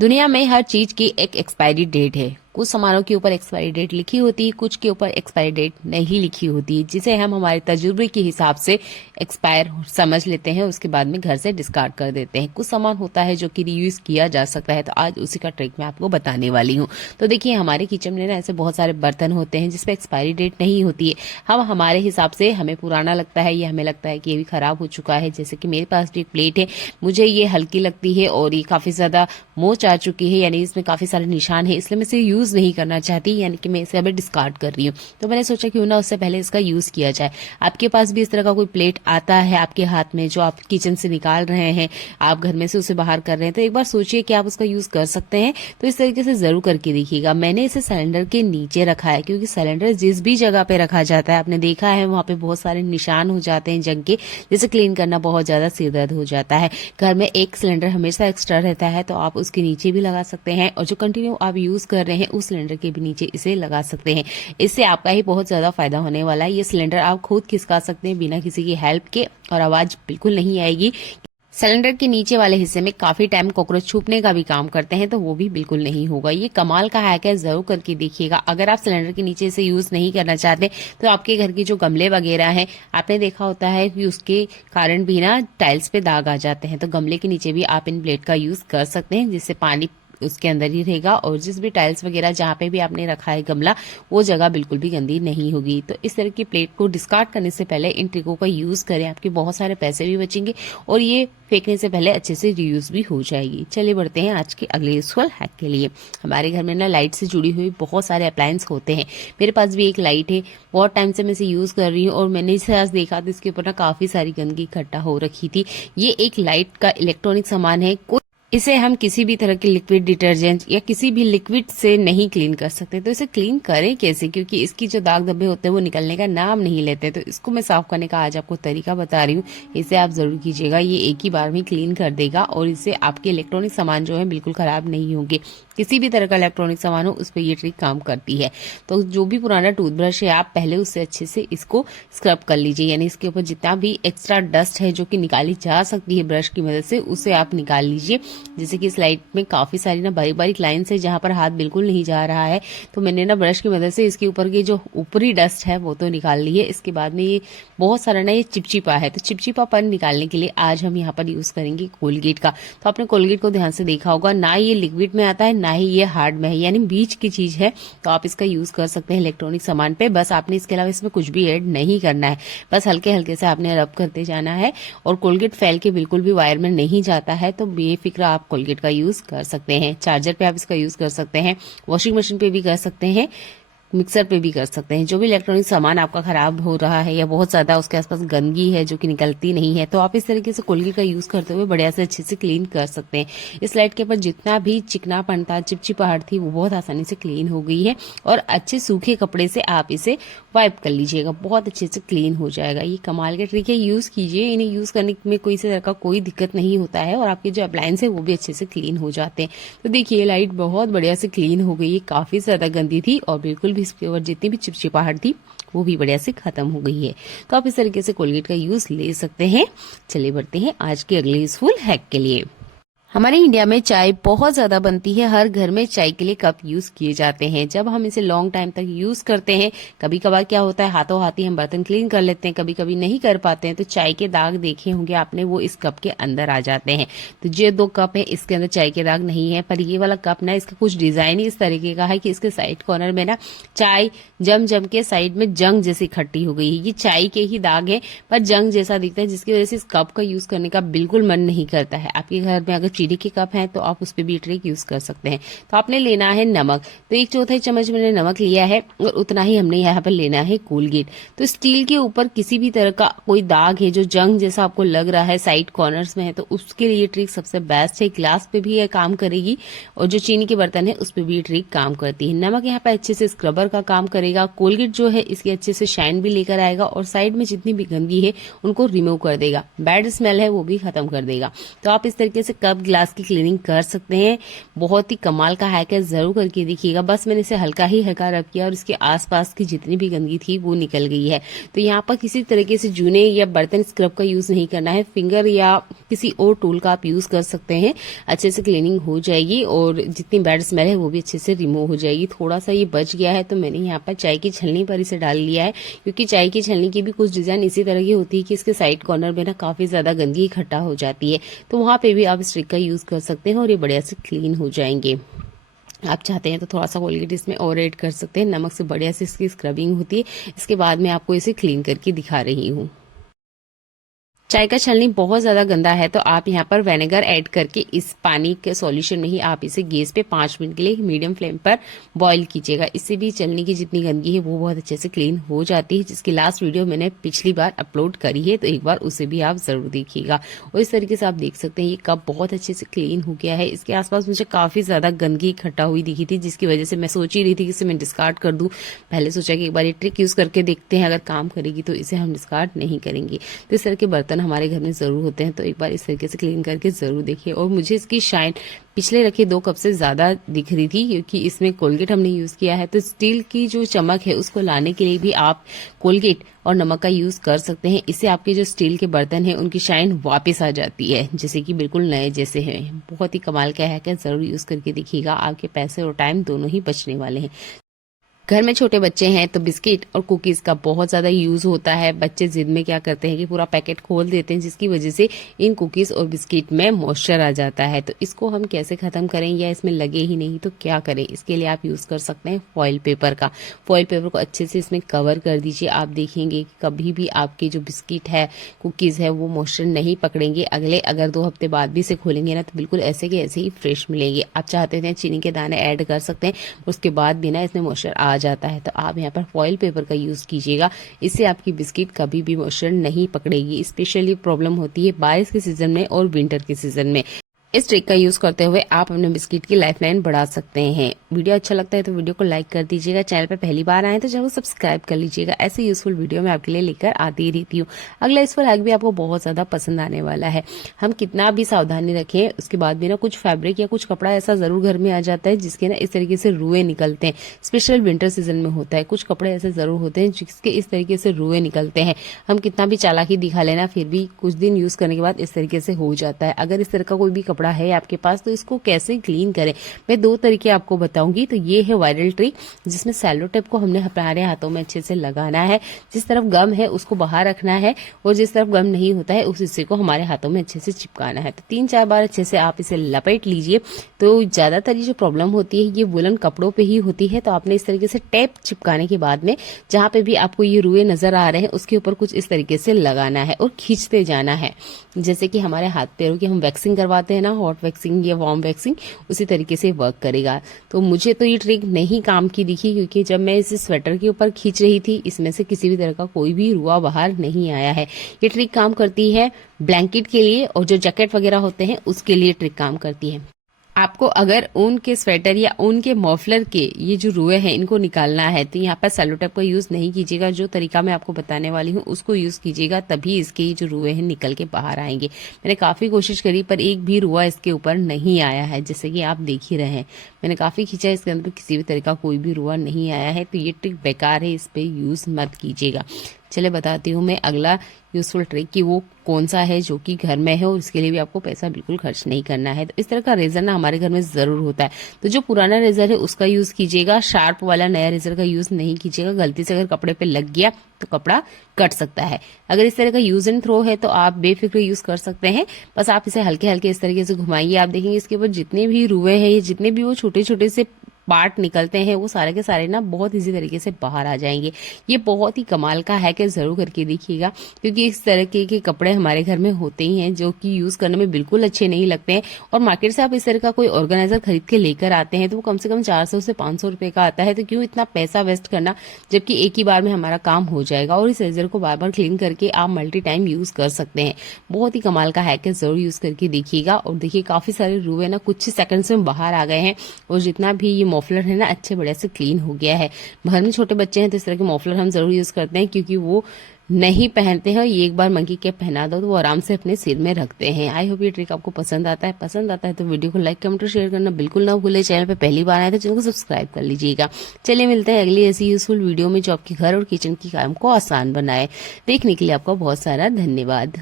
दुनिया में हर चीज की एक एक्सपायरी डेट है। कुछ सामानों के ऊपर एक्सपायरी डेट लिखी होती है, कुछ के ऊपर एक्सपायरी डेट नहीं लिखी होती है, जिसे हम हमारे तजुर्बे के हिसाब से एक्सपायर समझ लेते हैं, उसके बाद में घर से डिस्कार्ड कर देते हैं। कुछ सामान होता है जो कि रीयूज किया जा सकता है, तो आज उसी का ट्रिक मैं आपको बताने वाली हूँ। तो देखिए, हमारे किचन में ना ऐसे बहुत सारे बर्तन होते हैं जिसपे एक्सपायरी डेट नहीं होती है। हम हमारे हिसाब से हमें पुराना लगता है, या हमें लगता है कि ये भी खराब हो चुका है। जैसे कि मेरे पास भी एक प्लेट है, मुझे ये हल्की लगती है और ये काफी ज्यादा मोच आ चुकी है, यानी इसमें काफी सारे निशान है, इसलिए मैं इसे यूज नहीं करना चाहती, यानी कि मैं इसे अभी डिस्कार्ड कर रही हूँ। तो मैंने सोचा क्यों ना उससे पहले इसका यूज किया जाए। आपके पास भी इस तरह का कोई प्लेट आता है आपके हाथ में, जो आप किचन से निकाल रहे हैं, आप घर में से उसे बाहर कर रहे हैं, तो एक बार सोचिए कि आप उसका यूज कर सकते हैं। तो इस तरीके से जरूर करके देखिएगा। मैंने इसे सिलेंडर के नीचे रखा है, क्योंकि सिलेंडर जिस भी जगह पे रखा जाता है, आपने देखा है वहां पे बहुत सारे निशान हो जाते हैं जंग के, जिसे क्लीन करना बहुत ज्यादा सिरदर्द हो जाता है। घर में एक सिलेंडर हमेशा एक्स्ट्रा रहता है, तो आप उसके नीचे भी लगा सकते हैं, और जो कंटिन्यू आप यूज कर रहे हैं उस सिलेंडर के भी नीचे इसे लगा सकते हैं। इससे आपका ही बहुत ज्यादा फायदा होने वाला है। ये सिलेंडर आप खुद खिसका सकते हैं बिना किसी की हेल्प के, और आवाज बिल्कुल नहीं आएगी। सिलेंडर के नीचे वाले हिस्से में काफी टाइम कॉकरोच छुपने का भी काम करते हैं, तो वो भी बिल्कुल नहीं होगा। ये कमाल का हैक है, जरूर करके देखिएगा। अगर आप सिलेंडर के नीचे इसे यूज नहीं करना चाहते, तो आपके घर की जो गमले वगैरह हैं, आपने देखा होता है कि उसके कारण भी ना टाइल्स पे दाग आ जाते हैं, तो गमले के नीचे भी आप इन ब्लेड का यूज कर सकते हैं, जिससे पानी उसके अंदर ही रहेगा, और जिस भी टाइल्स वगैरह जहाँ पे भी आपने रखा है गमला, वो जगह बिल्कुल भी गंदी नहीं होगी। तो इस तरह की प्लेट को डिस्कार्ड करने से पहले इन ट्रिकों का यूज करें, आपके बहुत सारे पैसे भी बचेंगे, और ये फेंकने से पहले अच्छे से रीयूज भी हो जाएगी। चलिए बढ़ते हैं आज के अगले यूजफुल हैक के लिए। हमारे घर में ना लाइट से जुड़ी हुई बहुत सारे अप्लायंस होते हैं। मेरे पास भी एक लाइट है, बहुत टाइम से मैं इसे यूज कर रही हूँ, और मैंने इसे आज देखा तो इसके ऊपर ना काफी सारी गंदगी इकट्ठा हो रखी थी। ये एक लाइट का इलेक्ट्रॉनिक सामान है। इसे हम किसी भी तरह के लिक्विड डिटर्जेंट या किसी भी लिक्विड से नहीं क्लीन कर सकते। तो इसे क्लीन करें कैसे, क्योंकि इसकी जो दाग धब्बे होते हैं वो निकलने का नाम नहीं लेते। तो इसको मैं साफ करने का आज आपको तरीका बता रही हूँ, इसे आप जरूर कीजिएगा। ये एक ही बार में क्लीन कर देगा, और इससे आपके इलेक्ट्रॉनिक सामान जो है बिल्कुल खराब नहीं होंगे। किसी भी तरह का इलेक्ट्रॉनिक सामान हो, उस पर ये ट्रिक काम करती है। तो जो भी पुराना टूथब्रश है, आप पहले उससे अच्छे से इसको स्क्रब कर लीजिए, यानी इसके ऊपर जितना भी एक्स्ट्रा डस्ट है जो कि निकाली जा सकती है ब्रश की मदद से, उसे आप निकाल लीजिए। जैसे कि स्लाइड में काफी सारी ना बारीक बारीक लाइन्स है जहां पर हाथ बिल्कुल नहीं जा रहा है, तो मैंने ना ब्रश की मदद से इसके ऊपर की जो ऊपरी डस्ट है वो तो निकाल ली है। इसके बाद में ये बहुत सारा ना ये चिपचिपा है, तो चिपचिपापन निकालने के लिए आज हम यहाँ पर यूज करेंगे कोलगेट का। तो आपने कोलगेट को ध्यान से देखा होगा, ना ये लिक्विड में आता है ना ही ये हार्ड में है, यानी बीच की चीज है। तो आप इसका यूज कर सकते हैं इलेक्ट्रॉनिक सामान पे। बस आपने इसके अलावा इसमें कुछ भी ऐड नहीं करना है, बस हल्के हल्के से आपने रब करते जाना है, और कोलगेट फैल के बिल्कुल भी वायर में नहीं जाता है। तो बेफिक्र आप कोलगेट का यूज कर सकते हैं। चार्जर पे आप इसका यूज कर सकते हैं, वॉशिंग मशीन पे भी कर सकते हैं, मिक्सर पे भी कर सकते हैं। जो भी इलेक्ट्रॉनिक सामान आपका खराब हो रहा है या बहुत ज्यादा उसके आसपास गंदगी है जो कि निकलती नहीं है, तो आप इस तरीके से कोलगेट का यूज करते हुए बढ़िया से अच्छे से क्लीन कर सकते हैं। इस लाइट के ऊपर जितना भी चिकनापन था, चिपचिपाहट थी, वो बहुत आसानी से क्लीन हो गई है, और अच्छे सूखे कपड़े से आप इसे वाइप कर लीजिएगा, बहुत अच्छे से क्लीन हो जाएगा। ये कमाल के ट्रिक है, यूज कीजिए। इन्हें यूज करने में कोई से तरह का कोई दिक्कत नहीं होता है, और आपके जो अप्लायंस है वो भी अच्छे से क्लीन हो जाते हैं। तो देखिए, लाइट बहुत बढ़िया से क्लीन हो गई है, काफी ज्यादा गंदी थी, और बिल्कुल भी इसके ऊपर जितनी भी चिपचिपाहट थी वो भी बढ़िया से खत्म हो गई है। तो आप इस तरीके से कोलगेट का यूज ले सकते हैं। चलिए बढ़ते हैं आज के अगले यूजफुल हैक के लिए। हमारे इंडिया में चाय बहुत ज्यादा बनती है, हर घर में चाय के लिए कप यूज किए जाते हैं। जब हम इसे लॉन्ग टाइम तक यूज करते हैं, कभी कभार क्या होता है, हाथों हाथ ही हम बर्तन क्लीन कर लेते हैं, कभी कभी नहीं कर पाते हैं, तो चाय के दाग देखे होंगे आपने, वो इस कप के अंदर आ जाते हैं। तो ये 2 कप है, इसके अंदर चाय के दाग नहीं है, पर ये वाला कप ना, इसका कुछ डिजाइन ही इस तरीके का है कि इसके साइड कॉर्नर में ना चाय जम जम के साइड में जंग जैसी इकट्ठी हो गई है। ये चाय के ही दाग है, पर जंग जैसा दिखता है, जिसकी वजह से इस कप का यूज करने का बिल्कुल मन नहीं करता है। आपके घर में अगर चीनी के कप है तो आप उस पर भी ट्रिक यूज कर सकते हैं। तो आपने लेना है नमक, तो 1/4 चम्मच मैंने नमक लिया है, और उतना ही हमने यहाँ पर लेना है कोलगेट। तो स्टील के ऊपर किसी भी तरह का कोई दाग है जो जंग जैसा आपको लग रहा है, साइड कॉर्नर्स में है, तो उसके लिए ट्रिक सबसे बेस्ट है। ग्लास पे भी यह काम करेगी, और जो चीनी के बर्तन है उस पर भी ट्रिक काम करती है। नमक यहाँ पे अच्छे से स्क्रबर का काम करेगा, कोलगेट जो है इसकी अच्छे से शाइन भी लेकर आएगा, और साइड में जितनी भी गंदगी है उनको रिमूव कर देगा, बैड स्मेल है वो भी खत्म कर देगा। तो आप इस तरीके से कप ग्लास की क्लीनिंग कर सकते हैं। बहुत ही कमाल का हैक है, जरूर करके देखिएगा। बस मैंने इसे हल्का ही हल्का रब किया और इसके आसपास की जितनी भी गंदगी थी वो निकल गई है। तो यहाँ पर किसी तरीके से जूने या बर्तन स्क्रब का यूज नहीं करना है, फिंगर या किसी और टूल का आप यूज कर सकते हैं। अच्छे से क्लीनिंग हो जाएगी और जितनी बैड स्मेल है वो भी अच्छे से रिमूव हो जाएगी। थोड़ा सा ये बच गया है तो मैंने यहाँ पर चाय की छलनी पर इसे डाल लिया है, क्योंकि चाय की छलनी की भी कुछ डिजाइन इसी तरह की होती है कि इसके साइड कॉर्नर में ना काफी ज्यादा गंदगी इकट्ठा हो जाती है। तो वहां पे भी आप इस ट्रिक का यूज कर सकते हैं और ये बढ़िया से क्लीन हो जाएंगे। आप चाहते हैं तो थोड़ा सा कोलगेट इसमें और ऐड कर सकते हैं। नमक से बढ़िया से इसकी स्क्रबिंग होती है। इसके बाद मैं आपको इसे क्लीन करके दिखा रही हूँ। चाय का छलनी बहुत ज्यादा गंदा है तो आप यहाँ पर विनेगर ऐड करके इस पानी के सॉल्यूशन में ही आप इसे गैस पे 5 मिनट के लिए मीडियम फ्लेम पर बॉईल कीजिएगा। इससे भी छलनी की जितनी गंदगी है वो बहुत अच्छे से क्लीन हो जाती है, जिसकी लास्ट वीडियो मैंने पिछली बार अपलोड करी है, तो एक बार उसे भी आप जरूर देखिएगा। और इस तरीके से आप देख सकते हैं ये कप बहुत अच्छे से क्लीन हो गया है। इसके आसपास मुझे काफी ज्यादा गंदगी इकट्ठा हुई दिखी थी, जिसकी वजह से मैं सोच ही रही थी कि इसे मैं डिस्कार्ड कर दूं। पहले सोचा कि एक बार ये ट्रिक यूज करके देखते हैं, अगर काम करेगी तो इसे हम डिस्कार्ड नहीं करेंगे। तो इस तरह के बर्तन हमारे घर में जरूर होते हैं, तो एक बार इस तरीके से क्लीन करके जरूर देखिए। और मुझे इसकी शाइन पिछले रखे 2 कप से ज्यादा दिख रही थी, क्योंकि इसमें कोलगेट हमने यूज किया है। तो स्टील की जो चमक है उसको लाने के लिए भी आप कोलगेट और नमक का यूज कर सकते हैं। इससे आपके जो स्टील के बर्तन हैं उनकी शाइन वापस आ जाती है, जैसे कि बिल्कुल नए जैसे हैं। बहुत ही कमाल का हैक है, जरूर यूज करके देखिएगा। आपके पैसे और टाइम दोनों ही बचने वाले हैं। घर में छोटे बच्चे हैं तो बिस्किट और कुकीज का बहुत ज्यादा यूज होता है। बच्चे जिद में क्या करते हैं कि पूरा पैकेट खोल देते हैं, जिसकी वजह से इन कुकीज और बिस्किट में मॉइस्चर आ जाता है। तो इसको हम कैसे खत्म करें, या इसमें लगे ही नहीं तो क्या करें? इसके लिए आप यूज कर सकते हैं फॉइल पेपर का। फॉइल पेपर को अच्छे से इसमें कवर कर दीजिए। आप देखेंगे कि कभी भी आपके जो बिस्किट है, कुकीज है, वो मॉइस्चर नहीं पकड़ेंगे। अगर 2 हफ्ते बाद भी इसे खोलेंगे ना तो बिल्कुल ऐसे के ऐसे ही फ्रेश मिलेंगे। आप चाहते हैं चीनी के दाने ऐड कर सकते हैं, उसके बाद भी ना इसमें मॉइस्चर आ जाता है। तो आप यहाँ पर फॉइल पेपर का यूज कीजिएगा। इससे आपकी बिस्किट कभी भी मॉइस्चर नहीं पकड़ेगी। स्पेशली प्रॉब्लम होती है बारिश के सीजन में और विंटर के सीजन में। इस ट्रिक का यूज करते हुए आप अपने बिस्किट की लाइफ लाइन बढ़ा सकते हैं। वीडियो अच्छा लगता है तो वीडियो को लाइक कर दीजिएगा। चैनल पर पहली बार आए तो जरूर सब्सक्राइब कर लीजिएगा। ऐसे यूजफुल वीडियो मैं आपके लिए लेकर आती ही रहती हूँ। अगला यूजफुल हैक भी आपको बहुत ज्यादा पसंद आने वाला है। हम कितना भी सावधानी रखें, उसके बाद भी ना कुछ फैब्रिक या कुछ कपड़ा ऐसा जरूर घर में आ जाता है जिसके ना इस तरीके से रुए निकलते हैं। स्पेशल विंटर सीजन में होता है। कुछ कपड़े ऐसे जरूर होते हैं जिसके इस तरीके से रुए निकलते हैं। हम कितना भी चालाकी दिखा लेना, फिर भी कुछ दिन यूज करने के बाद इस तरीके से हो जाता है। अगर इस तरह का कोई भी कपड़ा है आपके पास तो इसको कैसे क्लीन करें, मैं 2 तरीके आपको बताऊंगी। तो ये है वायरल ट्रिक, जिसमें सेलो टेप को हमने हमारे हाथों में अच्छे से लगाना है। जिस तरफ गम है उसको बाहर रखना है और जिस तरफ गम नहीं होता है उस हिस्से को हमारे हाथों में अच्छे से चिपकाना है। तो 3-4 बार अच्छे से आप इसे लपेट लीजिए। तो ज्यादातर ये जो प्रॉब्लम होती है ये वुलन कपड़ों पे ही होती है। तो आपने इस तरीके से टेप चिपकाने के बाद में जहां पे भी आपको ये रुए नजर आ रहे हैं उसके ऊपर कुछ इस तरीके से लगाना है और खींचते जाना है। जैसे कि हमारे हाथ पैरों की हम वैक्सिंग करवाते हैं ना, हॉट वैक्सिंग या वार्म वैक्सिंग, उसी तरीके से वर्क करेगा। तो मुझे तो ये ट्रिक नहीं काम की दिखी, क्योंकि जब मैं इसे स्वेटर के ऊपर खींच रही थी इसमें से किसी भी तरह का कोई भी रुआ बाहर नहीं आया है। ये ट्रिक काम करती है ब्लैंकेट के लिए और जो जैकेट वगैरह होते हैं उसके लिए ट्रिक काम करती है। आपको अगर ऊन के स्वेटर या ऊन के मफलर के ये जो रुए हैं इनको निकालना है तो यहाँ पर सेलो टेप का यूज नहीं कीजिएगा। जो तरीका मैं आपको बताने वाली हूँ उसको यूज कीजिएगा, तभी इसके ये जो रुए हैं निकल के बाहर आएंगे। मैंने काफी कोशिश करी पर एक भी रुआ इसके ऊपर नहीं आया है, जैसे कि आप देख ही रहे हैं। मैंने काफी खींचा, इसके अंदर किसी भी तरह का कोई भी रुआ नहीं आया है। तो ये ट्रिक बेकार है, इस पे यूज मत कीजिएगा। चले बताती हूँ मैं अगला यूजफुल ट्रिक कि वो कौन सा है जो कि घर में है और इसके लिए भी आपको पैसा बिल्कुल खर्च नहीं करना है। तो इस तरह का रेजर ना हमारे घर में जरूर होता है, तो जो पुराना रेजर है उसका यूज कीजिएगा। शार्प वाला नया रेजर का यूज नहीं कीजिएगा। गलती से अगर कपड़े पे लग गया तो कपड़ा कट सकता है। अगर इस तरह का यूज एंड थ्रो है तो आप बेफिक्र यूज कर सकते हैं। बस आप इसे हल्के हल्के इस तरीके से घुमाइए। आप देखेंगे इसके ऊपर जितने भी रुए हैं, ये जितने भी वो छोटे छोटे से पार्ट निकलते हैं वो सारे के सारे ना बहुत इजी तरीके से बाहर आ जाएंगे। ये बहुत ही कमाल का हैक है, जरूर करके देखिएगा। क्योंकि इस तरह के कपड़े हमारे घर में होते ही हैं जो कि यूज करने में बिल्कुल अच्छे नहीं लगते हैं। और मार्केट से आप इस तरह का कोई ऑर्गेनाइजर खरीद के लेकर आते हैं तो वो कम से कम 400 से 500 रुपए का आता है। तो क्यों इतना पैसा वेस्ट करना, जबकि एक ही बार में हमारा काम हो जाएगा। और इस रेजर को बार बार क्लीन करके आप मल्टी टाइम यूज कर सकते हैं। बहुत ही कमाल का हैक है, जरूर यूज करके देखिएगा। और देखिए काफी सारे रुए ना कुछ ही सेकंड्स में बाहर आ गए हैं और जितना भी ये मफलर है ना अच्छे बढ़िया से क्लीन हो गया है। घर में छोटे बच्चे हैं तो इस तरह के मफलर हम जरूर यूज करते हैं, क्योंकि वो नहीं पहनते हैं और ये एक बार मंकी कैप पहना दो तो वो आराम से अपने सिर में रखते हैं। आई होप ये ट्रिक आपको पसंद आता है तो वीडियो को लाइक कमेंट और शेयर करना बिल्कुल ना भूले। चैनल पे पहली बार आए तो चैनल को सब्सक्राइब कर लीजिएगा। चलिए मिलते हैं अगली ऐसी यूजफुल वीडियो में जो आपके घर और किचन की काम को आसान बनाए। देखने के लिए आपका बहुत सारा धन्यवाद।